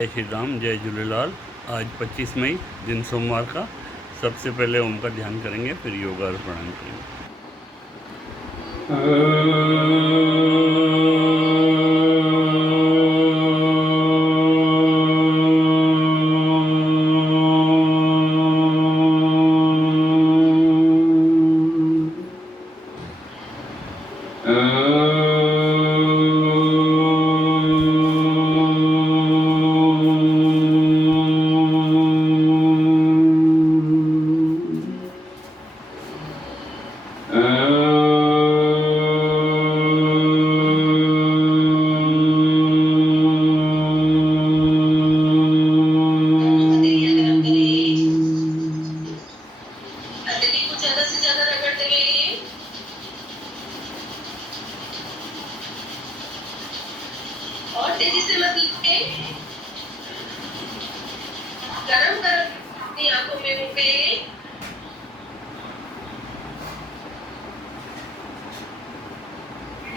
जय श्री राम, जय झूलेलाल। आज 25 मई दिन सोमवार का। सबसे पहले ओम का ध्यान करेंगे, फिर योगा और प्राणायाम करेंगे। और तेजी से मत लिखे। गरम गरम अपनी आंखों में मुके।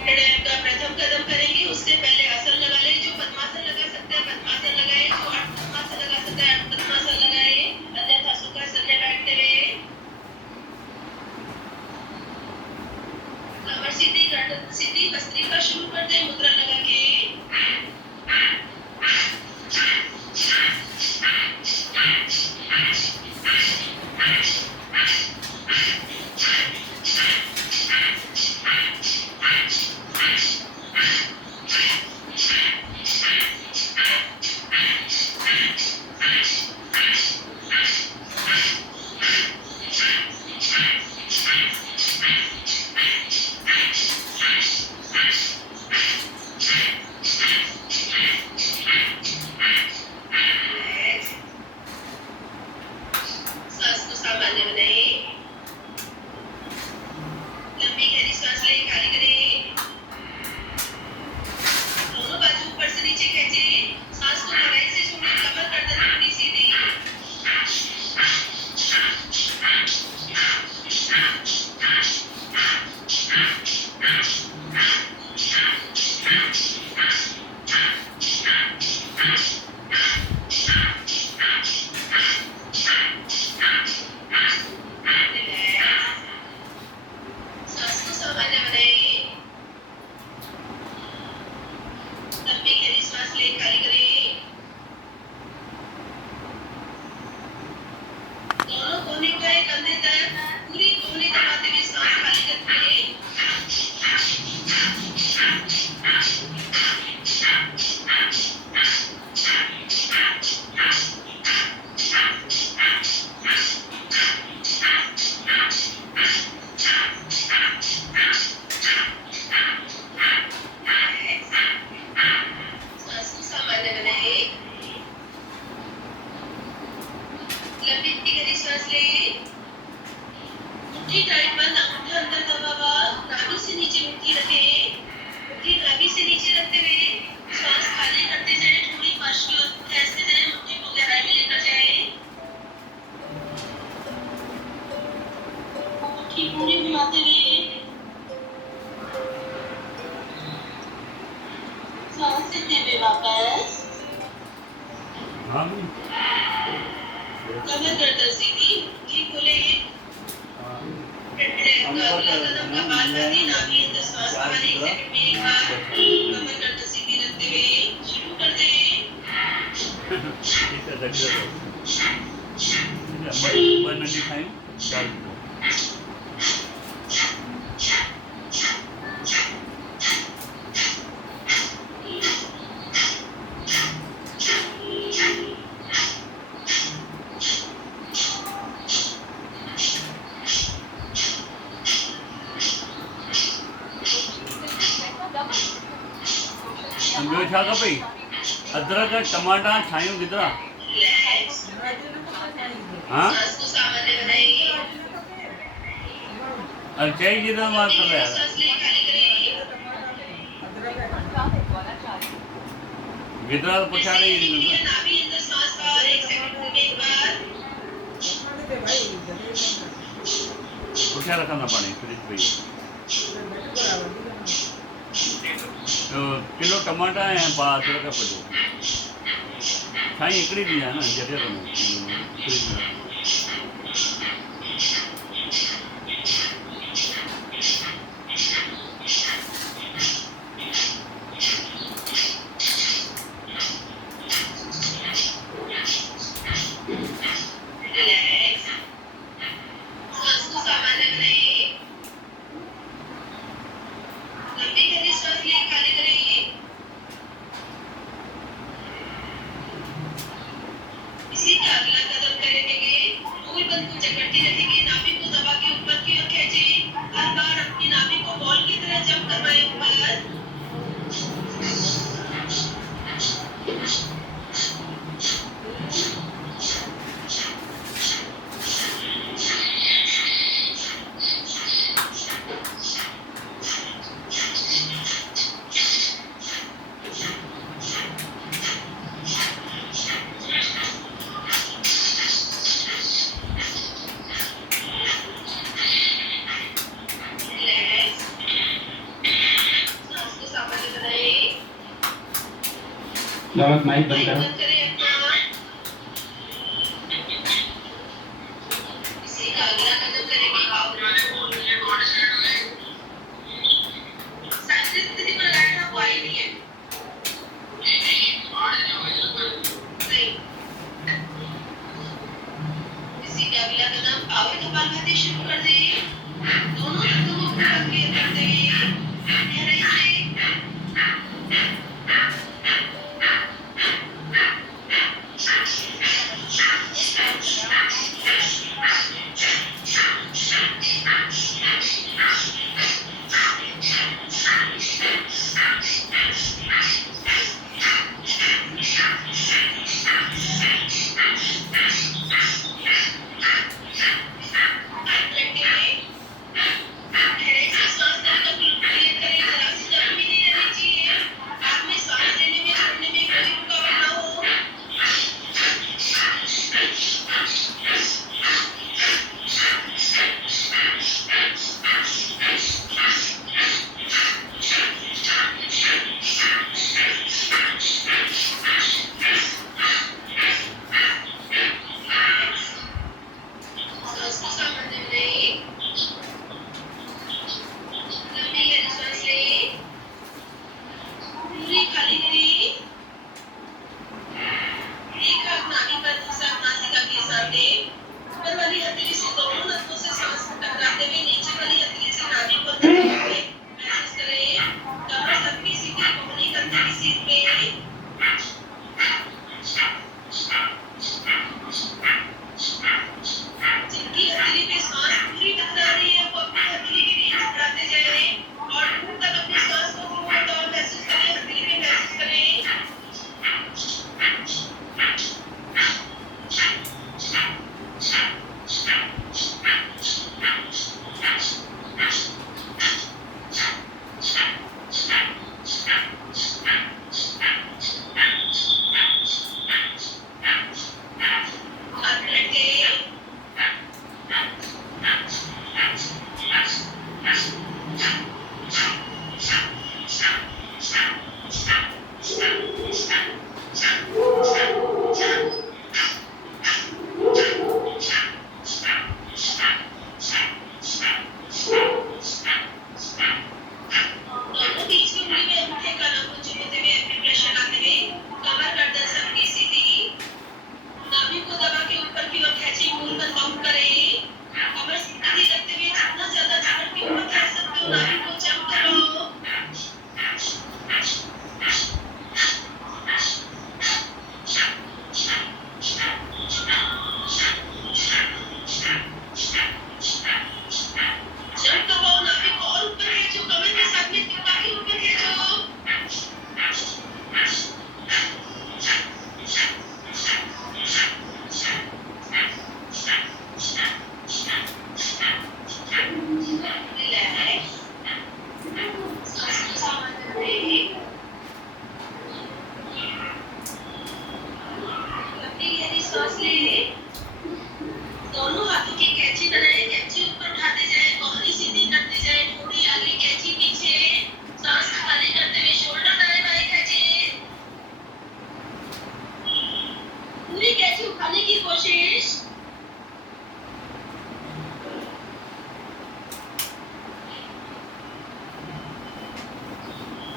प्राणायाम का प्रथम कदम करेंगे, उससे पहले आसन लगा ले। जो पद्मासन लगा सकते हैं पद्मासन लगाए, जो अर्ध पद्मासन लगा सकते हैं अर्ध पद्मासन लगाए, अन्यथा सुखासन में बैठते हुए कमर सीधी, गर्दन सीधी, भस्त्रिका शुरू करते हैं मुद्रा लगा के। पूरी घुमाते हुए सांस लेते हुए वापस कमर गर्दन सीधी, मुट्ठी खोले। अगला कदम कपालभाति, नाभि अंदर श्वास बाहर। 1 सेकंड में एक बार कमर गर्दन सीधी रखते हुए शुरू कर दें। ॿियो छा खपई? अदरक, टमाटा, छायूं गिदरा। हाँ, अरे चई गिदरा मार कर यार। गिदरा तो पुछा रही है ना। पुछा रखा ना पानी फ्रिज पे। तो किलो टमाटा है 5 रुपये का पड़ो। साईं हिकिड़ी ॾी आहे न जॻह रिलैक्स, सांस को सामान्य बनाइए, लंबी गहरी सांस लें, खाली करिए। इसी का अगला कदम करेंगे, मूल बंद को जकड़ती रखेंगे, नाभि को दबा के ऊपर की ओर खींचें, हर बार अपनी नाभि को बॉल की तरह जंप करवाएं ऊपर। रिलैक्स, सांस को सामान्य बनाइए, नमक माइक बंद माइक करो। बंद करें अपना। इसी का अगला कदम करेंगे, साइकिल स्थिति में लगाया था वो आई नहीं है। नहीं। इसी का अगला कदम पावर कपालभाति शुरू कर दें, दोनों हाथों को ऊपर की ओर कर दें, गहराई से। कोशिश।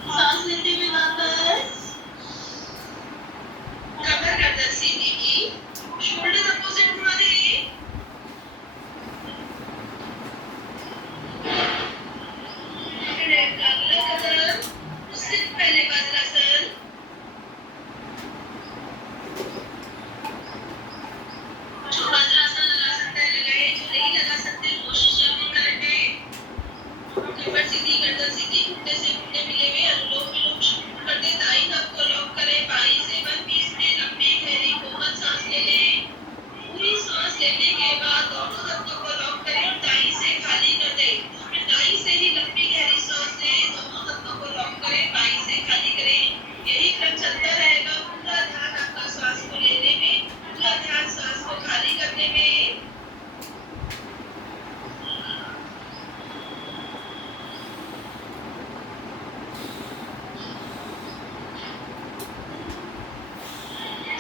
सांस लेते हुए वापस कमर गर्दन सीधी की, शोल्डर अपोजिट घुमा दें। पकड़े अगला कदम, उससे पहले वज्रासन। जो वज्रासन लगा सकते हैं लगाए, जो नहीं लगा सकते कोशिश जरूर करें। कमर सीधी, गर्दन सीधी, घुटने से घुटने मिले हुए, अनुलोम विलोम शुरू कर दें। दाई नस को लॉक करें, बाई से 1 20 में लंबी गहरी कोमल सांस ले लें। पूरी सांस लेने के बाद दोनों हाथों को लॉक करें और दाई से खाली कर दें। फिर दाई से ही लंबी गहरी सांस लें, दोनों हाथों को लॉक करें, बाई से खाली करें। यही क्रम चलता रहेगा। पूरा ध्यान आपका सांस को लेने में, पूरा ध्यान सांस को खाली करने में।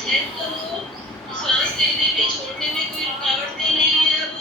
चेक करो, सांस लेने में छोड़ने में कोई रुकावटें नहीं है अब।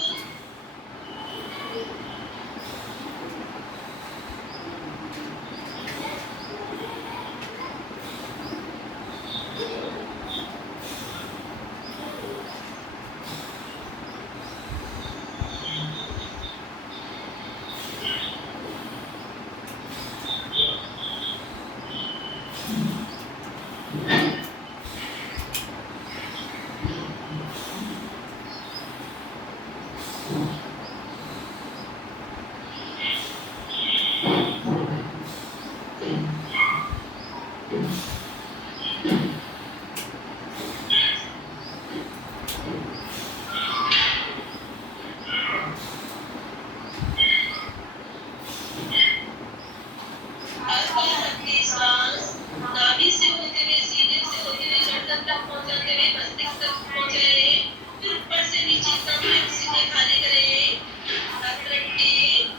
हर बार अपनी सांस नाभि से होते हुए, सीने से होते हुए गर्दन तक पहुंचाते हुए मस्तिष्क तक पहुंचाए। फिर ऊपर से नीचे तक सीने खाली करें। हाथ रखें।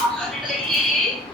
हाथ रखें।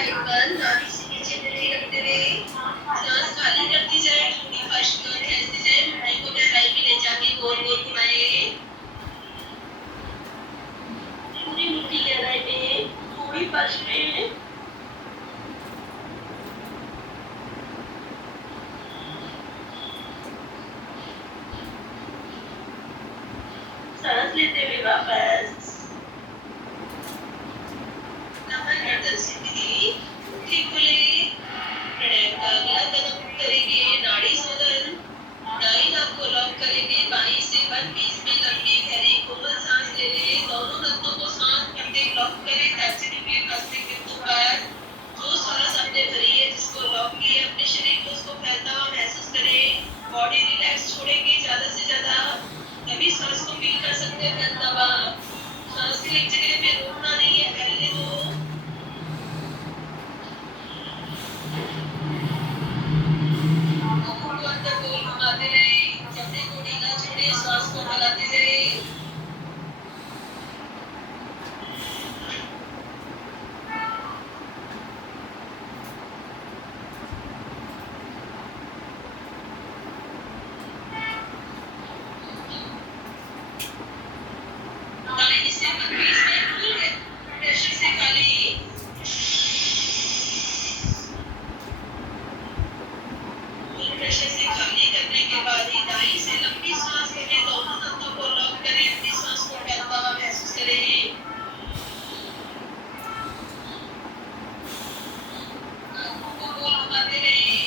टाइट बंद, नाभि से नीचे मुट्ठी रखते हुए सांस खाली करती जाए, थोड़ी फर्श की ओर खींचती जाए, मुट्ठी को गहराई में ले जाके गोल गोल घुमाए, पूरी मुट्ठी गहराई में, थोड़ी फर्श में, सांस लेते हुए वापस नमन गर्दन सीधी, मुट्ठी खुले, प्राणायाम का अगला कदम करेंगे नाड़ी शोधन, दाई नाक को लॉक करेंगे, बाई से 1 20 में लंबी गहरी कोमल सांस ले लें, दोनों नसों को शांत करते लॉक करें, कैप्चरिंग के नास्तिक बिंदु पर जो सांस आपने भरी है जिसको लॉक किए अपने शरीर को उसको फैलता हुआ महसूस करें, बॉडी रिलैक्स छोड़ेंगे ज्यादा से ज्यादा, तभी सांस को फील कर सकते हैं फैलता हुआ, सांस के लिए एक जगह पे रोकना नहीं है, फैलने दो, आंखों को अंदर गोल घुमाते रहें, जबड़े को ढीला छोड़े, सांस को फैलाते रहें, दाहिनी से 25 में फुल प्रेशर से खाली, फुल प्रेशर से खाली करने के बाद ही दाई से लंबी सांस लेके दोनों तंत्रों को लॉक करें, अपनी सांस को फैलता हुआ महसूस करें, आंखों को गोल घुमाते रहें,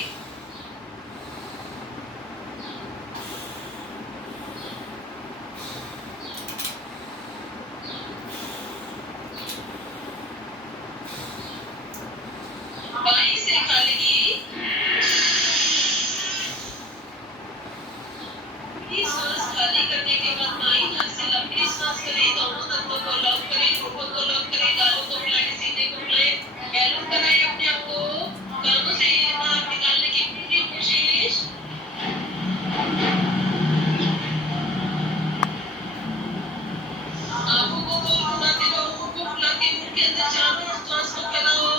बाई से खाली, पूरी सांस खाली करने के बाद दाई नाक से लंबी सांस करें, दोनों तंत्रों को लॉक करें, घुटनों को लॉक करें, गालों को मिलाएं, सीने को मिलाएं, बैलून बनाएं अपने आप को, कानों से बाहर निकालने की पूरी कोशिश, आंखों को गोल घुमाते रहो, मुंह को फुला के मुंह के अंदर चारों ओर सांस को फैलाओ,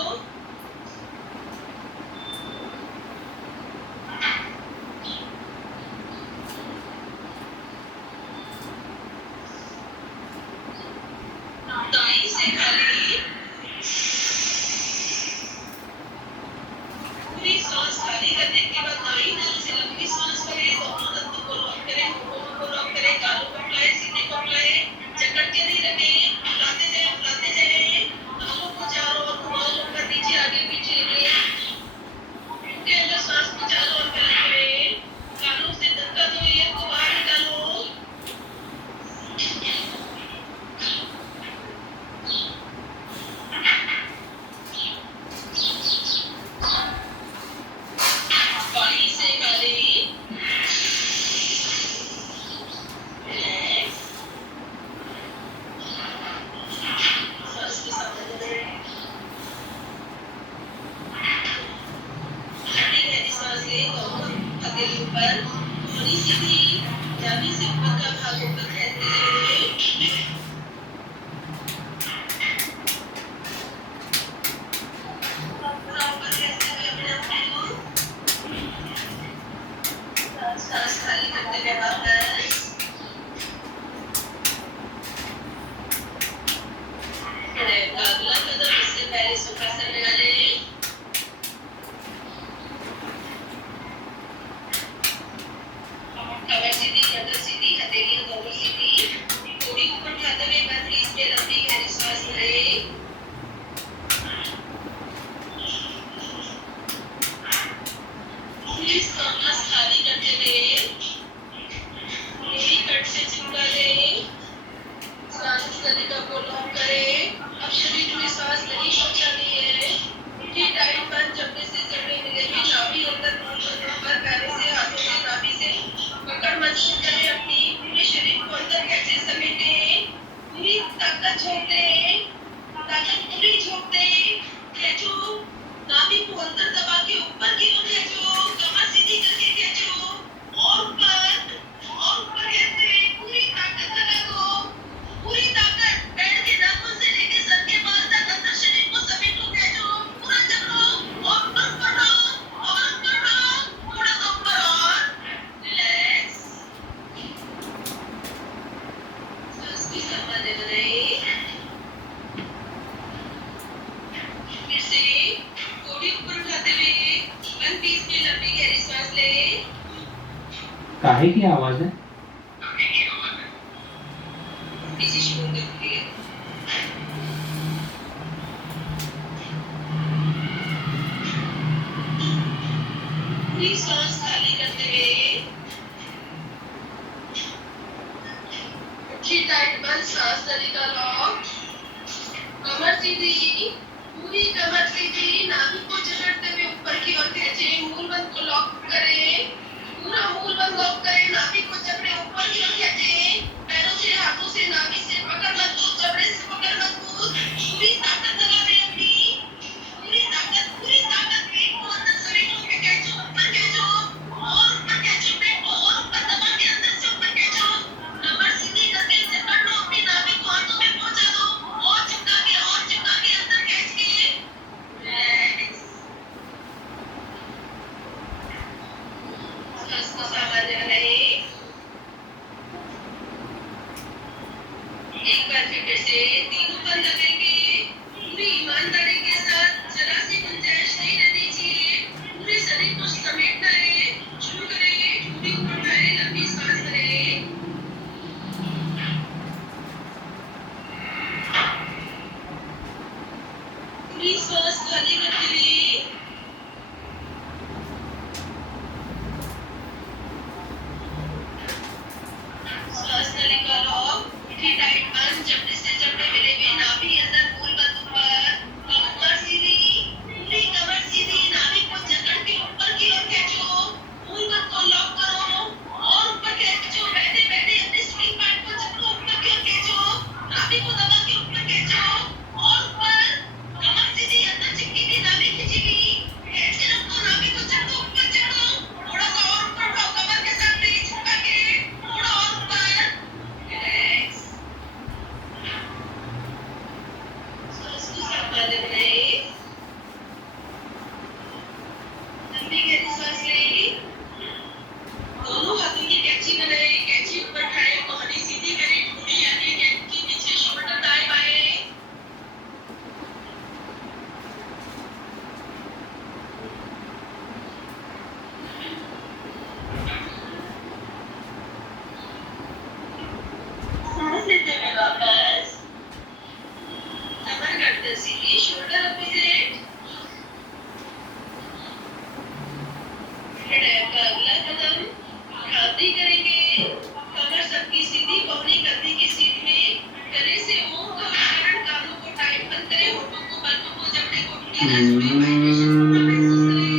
दाई से खाली, पूरी सांस खाली करने के बाद दाई नाक से लंबी सांस भरें, दोनों दंतों को लॉक करें, घुटनों को लॉक करें, गालों को फुलाएं, सीने को फुलाएं, जकड़ के नहीं रखें, फुलाते जाएं, आंखों को चारों ओर घुमाओ, ऊपर नीचे आगे पीछे ले, मुंह के अंदर सांस को चारों ओर फैलाएं, कानों से धक्का दो, एयर को बाहर निकालो, बाई से खाली, रिलैक्स, सांस को समझ लें, गहरी सांस लें, दोनों हथेली ऊपर, धौनी सीधी, नाभि से ऊपर का भाग ऊपर खींचते हुए, पूरा ऊपर खींचते हुए अपने आप को, सांस खाली करते हुए वापस, प्राणायाम का अगला कदम इससे पहले सुखासन लगा लें, कमर सीधी, गर्दन सीधी, हथेलियां दोनों सीधी, थोड़ी ऊपर काहे की आवाज है? किसी शोर करती है। पूरी सांस खाली करते हुए मुट्ठी टाइट बंद, सांस नली का लॉक, कमर सीधी, पूरी कमर सीधी, नाभि को जकड़ते हुए ऊपर की ओर खींचे, मूल बंद को लॉक करें, पूरा मूल बंद लॉक करें, नाभि को जकड़े ऊपर की ओर खींचे, पैरों से हाथों से नाभि से पकड़ मजबूत, जबड़े से पकड़ मजबूत, पूरी ताकत लगा दें अपनी, पूरी ताकत पेट को अंदर सभी लोग के खींचो, ऊपर खींचो और ऊपर खींचो, पेट को और ऊपर दबा के अंदर से ऊपर खींचो, कमर सीधी करके जकड़ लो, अपनी नाभि को हाथों में पहुंचा दो और चिपका के अंदर खींच के रिलैक्स। सांस को सामान्य बनाइए। एक बार फिर से तीनों पर लगेंगे, पूरी ईमानदारी के साथ, जरा सी गुंजाइश नहीं रहनी चाहिए, पूरे शरीर को समेटना है। शुरू करें, ठुड्डी ऊपर उठाएं, लंबी सांस लें। पूरी सांस खाली करते हुए सांस नली का लॉक, मुट्ठी टाइट बंद, जबड़े से जबड़े मिले हुए, नाभि अंदर, मूल बंद ऊपर, कमर सीधी, पूरी कमर सीधी, नाभि को जकड़ के ऊपर की ओर खींचो, मूल बंद को लॉक करो और ऊपर खींचो, बैठे बैठे अपने स्प्रिंग पैड को जकड़ो, ऊपर की ओर खींचो, नाभि को दबा के ऊपर खींचो और ऊपर, कमर सीधी, अंदर चिपकी हुई नाभि खींची हुई, खींच के रखो, नाभि को जकड़ो, ऊपर चढ़ो, थोड़ा सा और ऊपर उठाओ, कमर के साथ में चिपका के, थोड़ा और ऊपर, रिलैक्स। सांस को सामान्य बनाइए। लंबी गहरी सांस लें। दोनों हाथों की कैंची बनाएं, कैंची ऊपर उठाएं, कोहनी सीधी करें, ठुड्डी यानी कैंची के नीचे, शोल्डर दाएं बाएं। सांस लेते हुए वापस कमर गर्दन सीधी, शोल्डर अपोजिट। प्राणायाम का अगला कदम भ्रांति करेंगे, कमर सबकी सीधी, कोहनी कंधे की सीध में, गले से ओम का उच्चारण, कानों को टाइट बंद करें, होठों को, पलकों को, जबड़े को, ठुड्डी ना छुए, वाइब्रेशन पूरा महसूस करें।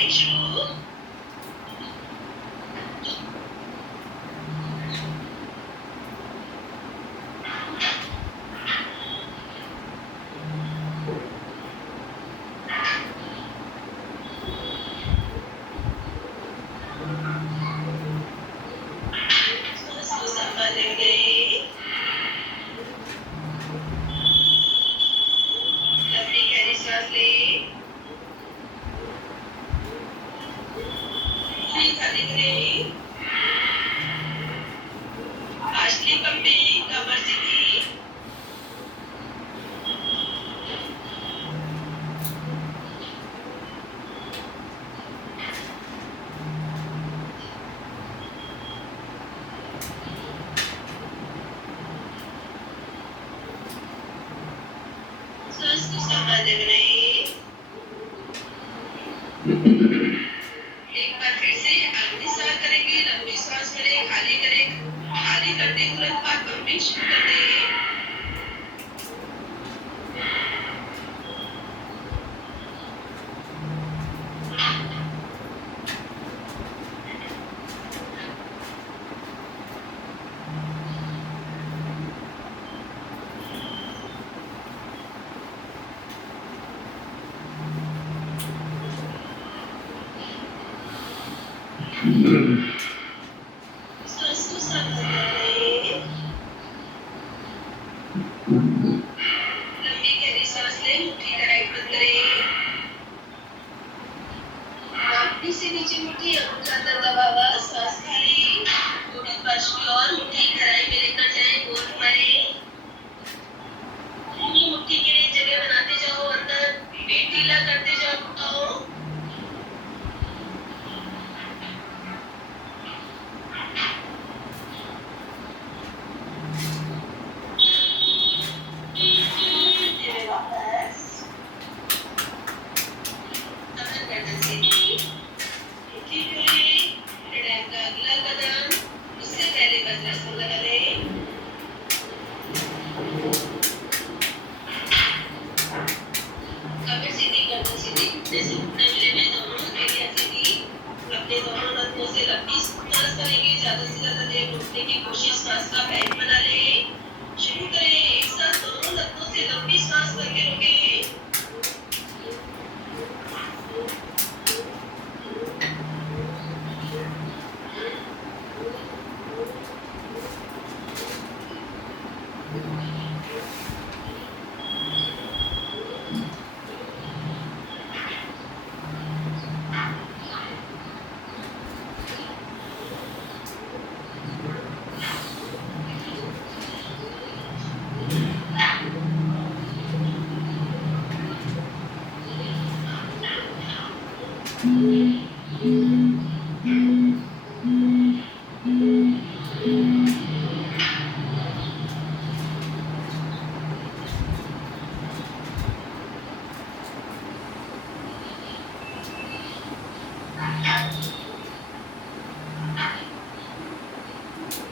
एक शुरू। सांस को संभालने में लंबी गहरी सांस ले, पूरी खाली करें। पाछली पंपिंग, कमर सीधी। सांस को संभालने में एक बार फिर से अगली सांस करेंगे, लंबी सांस करें, खाली करें। खाली करते तुरंत बाद पंपिंग शुरू कर दें। सांस को संभालें। लंबी गहरी सांस लें, मुट्ठी टाइट बंद करें। नाभि से नीचे मुट्ठी, अंगूठा अंदर दबा हुआ, सांस खाली। थोड़ी फर्श की ओर मुट्ठी गहराई में लेकर जाएं, गोल घुमाएं। पूरी मुट्ठी के लिए जगह बनाते जाओ, अंदर पेट ढीला करते जाओ। धीरे वापस कमर गर्दन सीधी, मुट्ठी खोलें। प्राणायाम का अगला कदम, उससे पहले वज्रासन लगा लें। कमर सीधी, गर्दन सीधी, घुटने से घुटने मिले हुए, दोनों हथेलियां सीधी। अपने दोनों नथनों से लंबी सांस करेंगे, ज्यादा से ज्यादा देर रुकने की कोशिश। सांस का बैंड बना लें। शुरू करें, एक साथ दोनों नथनों से लंबी सांस करके रोकें।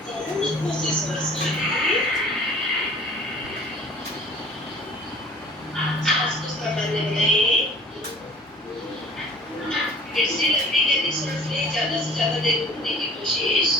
दोनों नथनों से सांस लें। सांस को संभालने में फिर से लंबी गहरी सांस लें, ज्यादा से ज्यादा देर रुकने की कोशिश।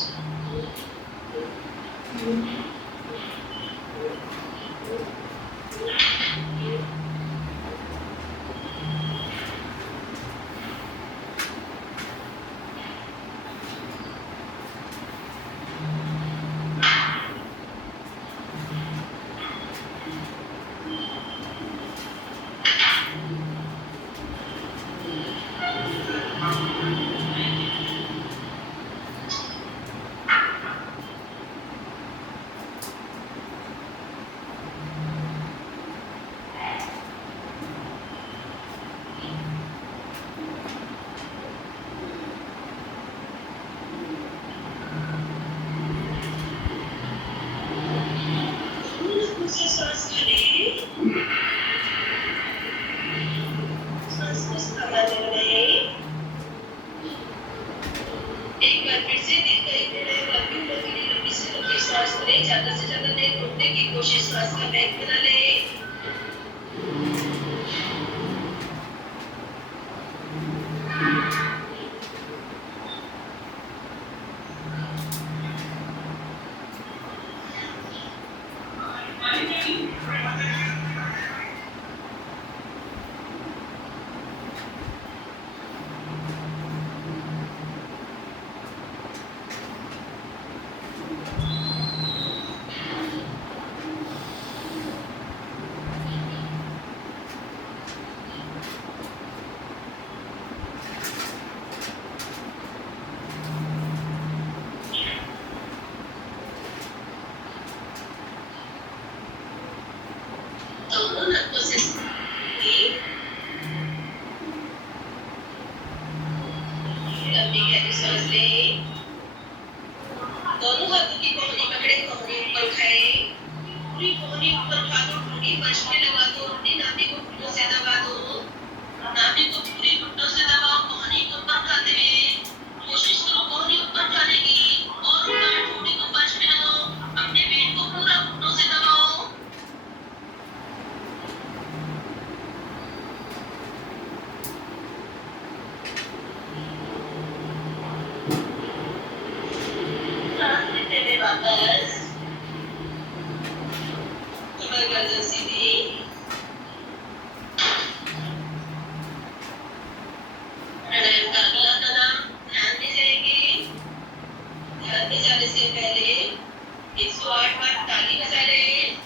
ज्यादा से ज्यादा देर घुटने की कोशिश, सांस का बैग बना ले। लंबी गहरी सांस लें। दोनों हाथों की कोहनी पकड़े, कोहनी ऊपर उठाए। पूरी कोहनी ऊपर उठा दो, ठोड़ी फर्श में लगा दो, अपनी नाभि को घुटनों से दबा दो। नाभि को पूरी घुटनों से दबाओ, कोहनी को ऊपर उठाते हुए। कोशिश करो कोहनी ऊपर उठाने की, और ऊपर ठोड़ी को फर्श में लगाओ। अपने पेट को पूरा घुटनों से दबाओ। सांस लेते हुए वापस कमर गर्दन सीधी। प्राणायाम का अगला कदम ध्यान में जाएंगे। ध्यान में जाने से पहले 108 बार ताली बजा लें।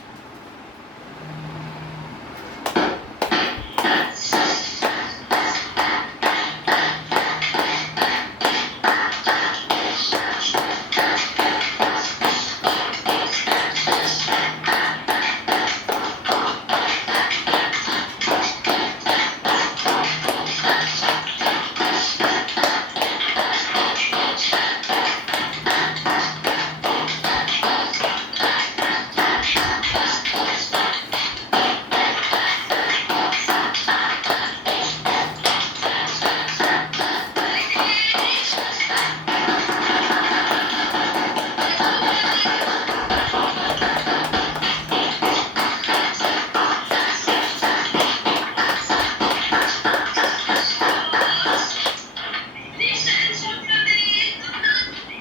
नेक्स्ट टाइम शुरू कर दें।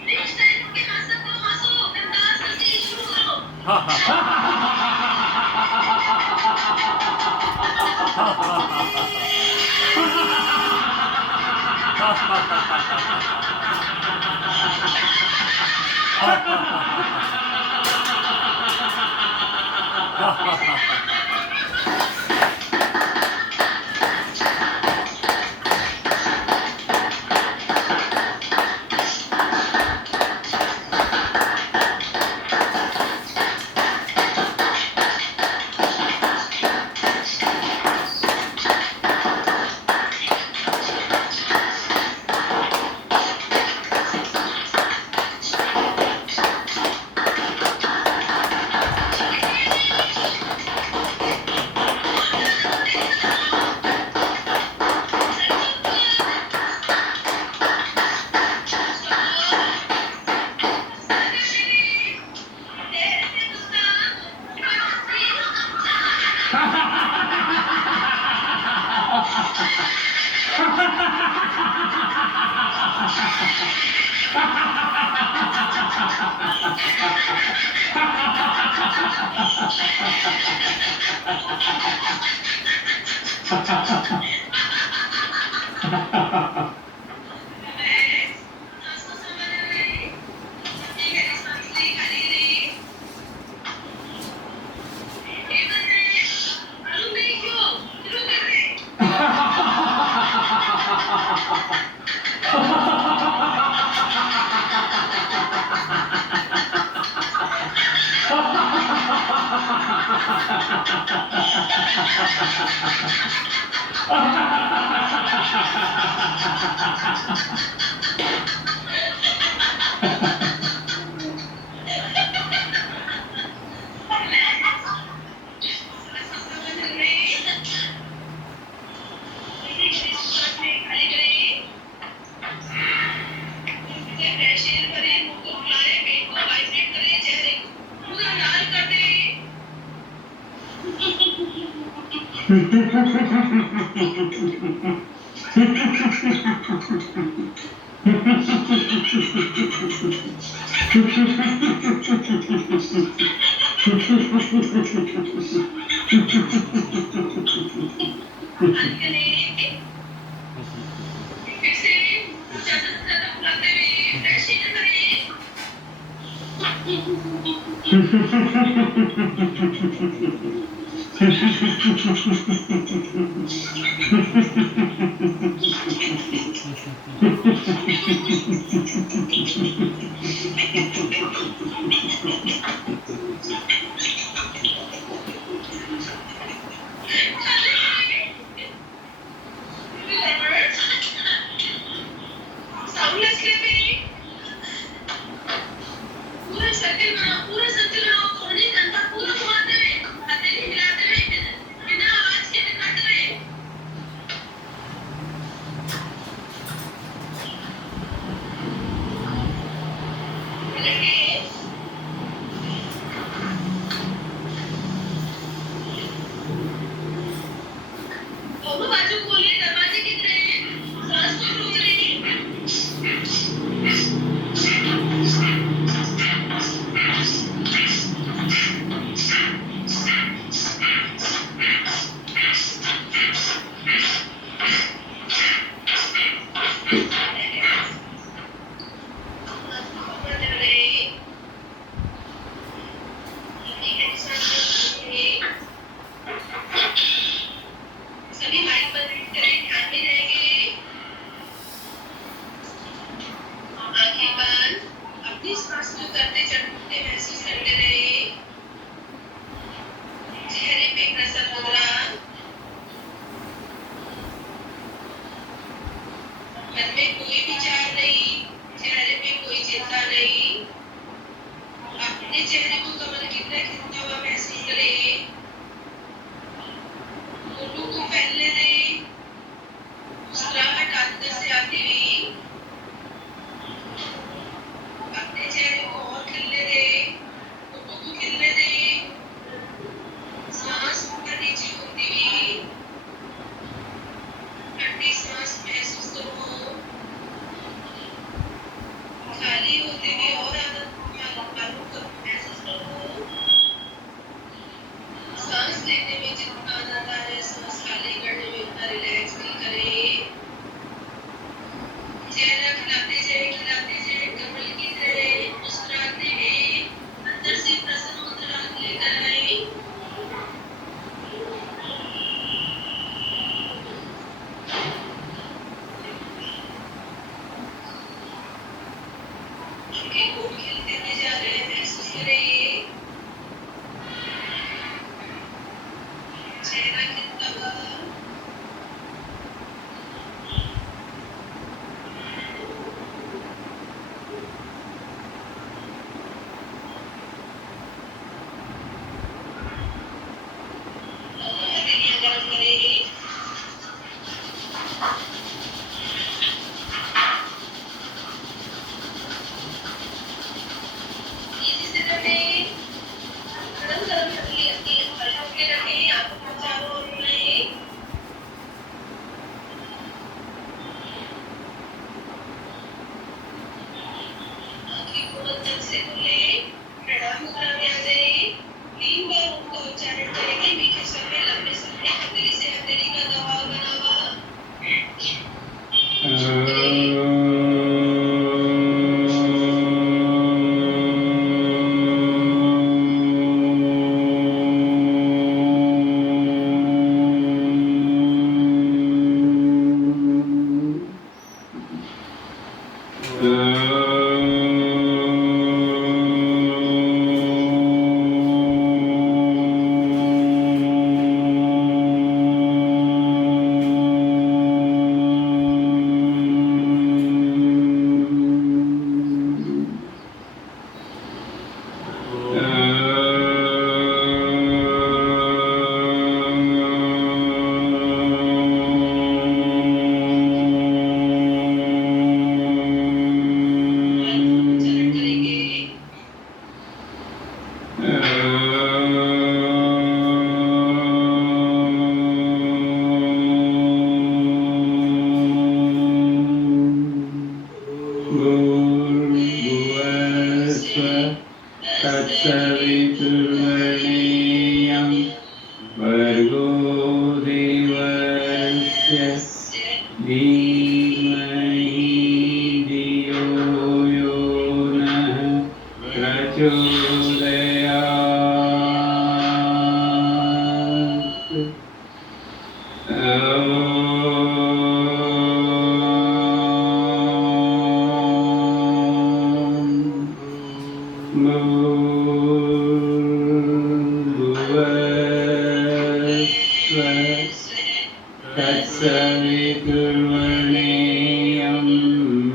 नेक्स्ट टाइम के हंसो तो हंसो, बिंदास हंसी शुरू करो। सभी माइक पर करें, ध्यान में रहेंगे। आंखें बंद, अपनी सांस को करते चढ़ते महसूस करते रहे। चेहरे पे प्रसन्न मुद्रा, मन में कोई विचार नहीं, चेहरे पे कोई चिंता नहीं। अपने चेहरे को कमल की तरह खिलता हुआ महसूस करें। होठों को फैलने दें, मुस्कुराहट अंदर से आती हुई। अपने चेहरे को और खिलने दें, होठों को खिलने दें। सांस ऊपर नीचे होती हुई, ठंडी सांस महसूस करो। खाली होते हुए और आनंद महसूस करो। सांस लेने में जितना आनंद आ रहा है, सांस खाली करने में उतना रिलैक्स फील करें। चेहरा खिलाते जाए कमल की तरह मुस्कुराते हुए अंदर से प्रसन्न मुद्रा लेकर आए। उनके होंठ खिलते हुए जा रहे हैं, महसूस करें। चेहरा खिलता हुआ, हथेलियां गरम करें। इसी से रखें, गरम गरम हथेलियां हल्का के रखें, आंखों को चारों ओर घुमाएं। आंखें को अंदर से खोलें, प्रणाम मुद्रा में आ जाएं। 3 बार ओम का उच्चारण करेंगे, मीठे स्वर में लंबे स्वर में हथेली से हथेली का दबाव बना हुआ। उच्चारण करेंगे। तत्सवितुर्वरेण्यं भर्गो देवस्य धीमहि धियो यो नः प्रचोदयात्। तत्सवितुर्वरेण्यं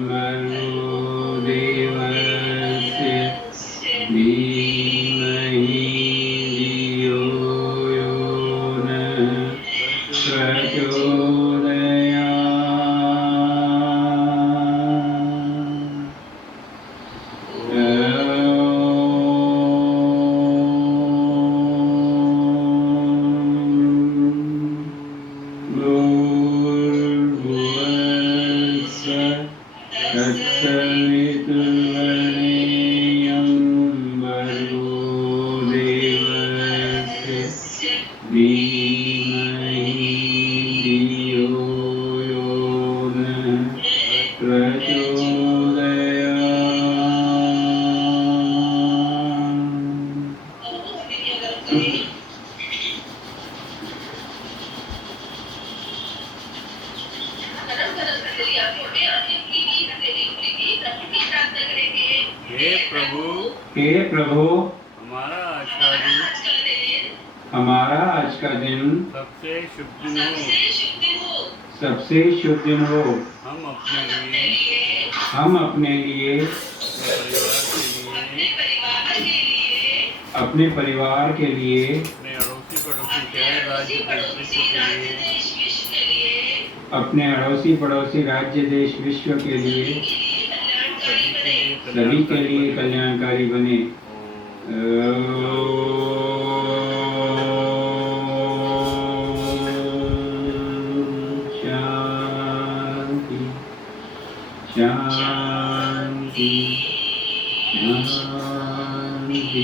भर्गो देवस्य धीमहि धियो यो नः प्रचोदयात्। तत्सवितुर्वरेण्यं भर्गो देवस्य धीमहि धियो यो नः हे प्रभु, हे प्रभु, हमारा आज का दिन हमारा आज का दिन सबसे शुभ दिन हो। सबसे शुभ दिन हो। हम अपने लिए, अपने परिवार के लिए, अपने अड़ोसी पड़ोसी शहर राज्य देश विश्व के लिए, अपने अड़ोसी पड़ोसी राज्य देश विश्व के लिए, सभी के लिए कल्याणकारी बने। शांति शांति शांति।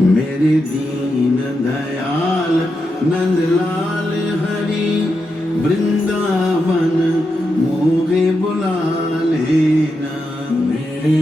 मेरे दीन दयाल नंदलाल हरि वृंदावन मोहे बुला लेना। मेरे